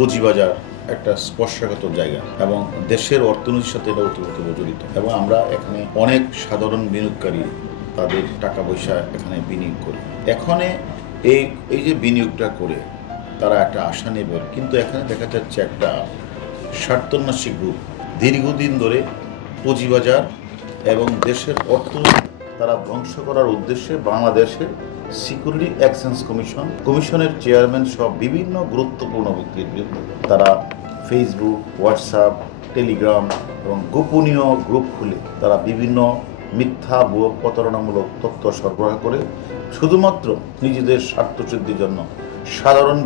পুঁজিবাজার একটা স্পর্শকাতর জায়গা এবং দেশের অর্থনীতির সাথে এটা ওতপ্রোতভাবে জড়িত এবং আমরা এখানে অনেক সাধারণ বিনিয়োগকারী তাদের টাকা পয়সা এখানে বিনিয়োগ করি। এখানে এই যে বিনিয়োগটা করে তারা একটা আশা নেবে, কিন্তু এখানে দেখা যাচ্ছে একটা স্বার্থন্বেষী গ্রুপ দীর্ঘদিন ধরে পুঁজিবাজার এবং দেশের অর্থনীতি তারা ধ্বংস করার উদ্দেশ্যে বাংলাদেশের সিকিউরিটি এক্সচেঞ্জ কমিশনের চেয়ারম্যান সহ বিভিন্ন গুরুত্বপূর্ণ ব্যক্তির বিরুদ্ধে তারা ফেসবুক, হোয়াটসঅ্যাপ, টেলিগ্রাম এবং গোপনীয় গ্রুপ খুলে তারা বিভিন্ন মিথ্যা প্রতারণামূলক তথ্য সরবরাহ করে শুধুমাত্র নিজেদের স্বার্থসিদ্ধির জন্য সাধারণ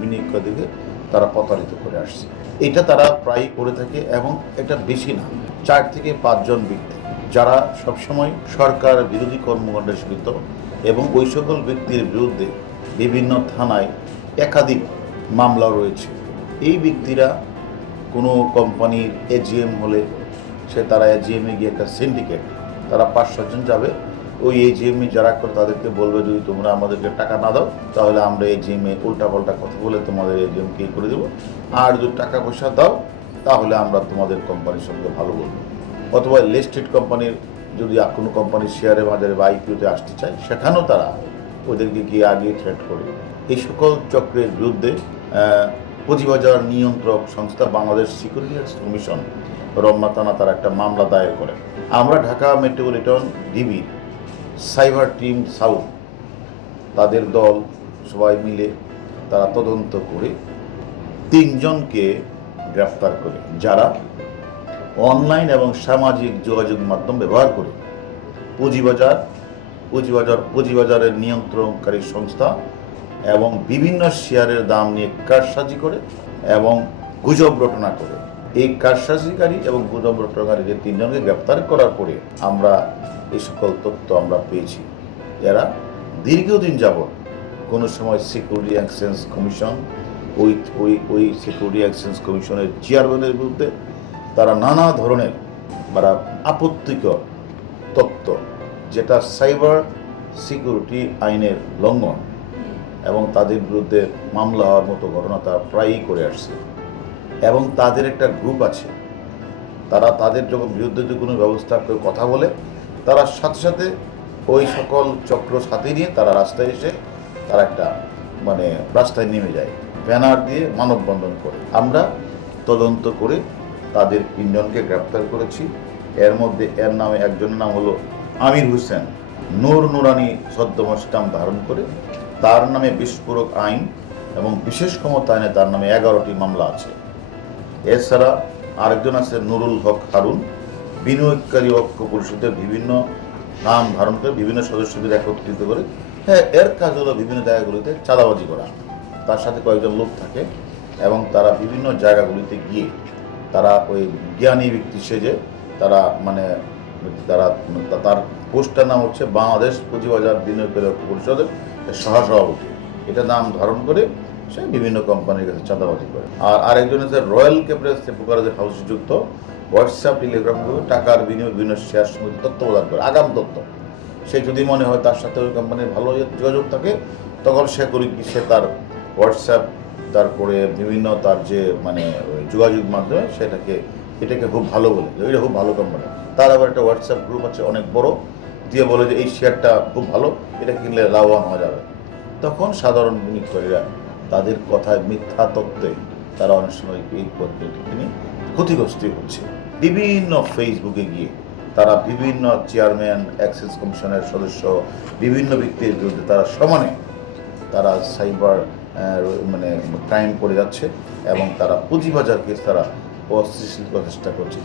বিনিয়োগকারীদেরকে তারা প্রতারিত করে আসছে। এটা তারা প্রায়ই করে থাকে এবং এটা বেশি না, 4 থেকে 5 জন ব্যক্তি যারা সবসময় সরকার বিরোধী কর্মকাণ্ডে জড়িত এবং ওই সকল ব্যক্তির বিরুদ্ধে বিভিন্ন থানায় একাধিক মামলা রয়েছে। এই ব্যক্তিরা কোনো কোম্পানির এজিএম হলে তারা এজিএমে গিয়ে একটা সিন্ডিকেট, তারা 5-7 জন যাবে, ওই এজিএমে যারা করে তাদেরকে বলবে যদি তোমরা আমাদেরকে টাকা না দাও তাহলে আমরা এজিএমে উল্টাপাল্টা কথা বলে তোমাদের এজিএমকে করে দেবো, আর যদি টাকা পয়সা দাও তাহলে আমরা তোমাদের কোম্পানির সঙ্গে ভালো বলবো। অথবা লিস্টেড কোম্পানির যদি কোনো কোম্পানির শেয়ারে বাজারে বা আইপিওতে আসতে চায় সেখানেও তারা ওদেরকে গিয়ে আগে থ্রেট করে। এই সকল চক্রের বিরুদ্ধে পুঁজিবাজার নিয়ন্ত্রক সংস্থা Bangladesh security exchange commission Ramna থানা তারা একটা মামলা দায়ের করে। আমরা Dhaka metropolitan DB cyber team south তাদের দল সবাই মিলে তারা তদন্ত করে 3 জনকে গ্রেফতার করে, যারা অনলাইন এবং সামাজিক যোগাযোগ মাধ্যম ব্যবহার করে পুঁজিবাজারের নিয়ন্ত্রণকারী সংস্থা এবং বিভিন্ন শেয়ারের দাম নিয়ে কারসাজি করে এবং গুজব রটনা করে। এই কারসাজিকারী এবং গুজব রটনাকারীদের 3 জনকে গ্রেফতার করার পরে আমরা এই সকল তথ্য আমরা পেয়েছি। এরা দীর্ঘদিন যাবৎ কোনো সময় সিকিউরিটি এক্সচেঞ্জ কমিশন ওই সিকিউরিটি এক্সচেঞ্জ কমিশনের চেয়ারম্যানের বিরুদ্ধে তারা নানা ধরনের আপত্তিকর তথ্য, যেটা সাইবার সিকিউরিটি আইনের লঙ্ঘন এবং তাদের বিরুদ্ধে মামলা হওয়ার মতো ঘটনা তারা প্রায়ই করে আসছে। এবং তাদের একটা গ্রুপ আছে, তারা তাদের যখন বিরুদ্ধে যদি কোনো ব্যবস্থা করে কথা বলে তারা সাথে সাথে ওই সকল চক্র সাথে নিয়ে তারা রাস্তায় এসে তারা একটা রাস্তায় নেমে যায়, ব্যানার দিয়ে মানববন্ধন করে। আমরা তদন্ত করে তাদের 3 জনকে গ্রেপ্তার করেছি। এর মধ্যে একজনের নাম হলো আমির হোসেন, নুরানি ছদ্মবেশ নাম ধারণ করে, তার নামে বিস্ফোরক আইন এবং বিশেষ ক্ষমতা আইনে তার নামে 11টি মামলা আছে। এছাড়া আরেকজন আছে নুরুল হক হারুন, বিনিয়োগকারী ঐক্য পরিষদের বিভিন্ন নাম ধারণ করে বিভিন্ন সদস্যদের একত্রিত করে এর কাজ হলো বিভিন্ন জায়গাগুলিতে চাঁদাবাজি করা। তার সাথে কয়েকজন লোক থাকে এবং তারা বিভিন্ন জায়গাগুলিতে গিয়ে তারা ওই জ্ঞানী ব্যক্তি সেজে তারা তার পোস্টটার নাম হচ্ছে বাংলাদেশ পুঁজিবাজার বিনিয়োগকারী ঐক্য পরিষদের সহসভাপতি, এটা নাম ধারণ করে সে বিভিন্ন কোম্পানির কাছে চাঁদাবাজি করে। আর আরেকজন হচ্ছে রয়্যাল ক্যাপিটাল ব্রোকারেজ হাউসে যুক্ত, হোয়াটসঅ্যাপ টেলিগ্রাম টাকার বিনিয়োগ বিভিন্ন শেয়ার সঙ্গে তথ্য প্রদান করে, আগাম তথ্য। সে যদি মনে হয় তার সাথে ওই কোম্পানির ভালো যোগাযোগ থাকে তখন সে করি কি সে তার হোয়াটসঅ্যাপ তারপরে বিভিন্ন তার যে যোগাযোগ মাধ্যমে এটাকে খুব ভালো বলে, এটা খুব ভালো কোম্পানি। তার আবার একটা হোয়াটসঅ্যাপ গ্রুপ আছে অনেক বড়, দিয়ে বলে যে এই শেয়ারটা খুব ভালো, এটা কিনলে লাভবান হওয়া যাবে। তখন সাধারণ বিনিয়োগকারীরা তাদের কথায় মিথ্যা তথ্যে তারা অনেক সময় এই পদ্ধতি কিনে ক্ষতিগ্রস্ত হচ্ছে। বিভিন্ন ফেসবুকে গিয়ে তারা বিভিন্ন চেয়ারম্যান, এক্সচেঞ্জ কমিশনের সদস্য, বিভিন্ন ব্যক্তির বিরুদ্ধে তারা সমানে তারা সাইবার ক্রাইম করে যাচ্ছে এবং তারা পুঁজিবাজারকে তারা অস্থিতিশীল করার চেষ্টা করছে।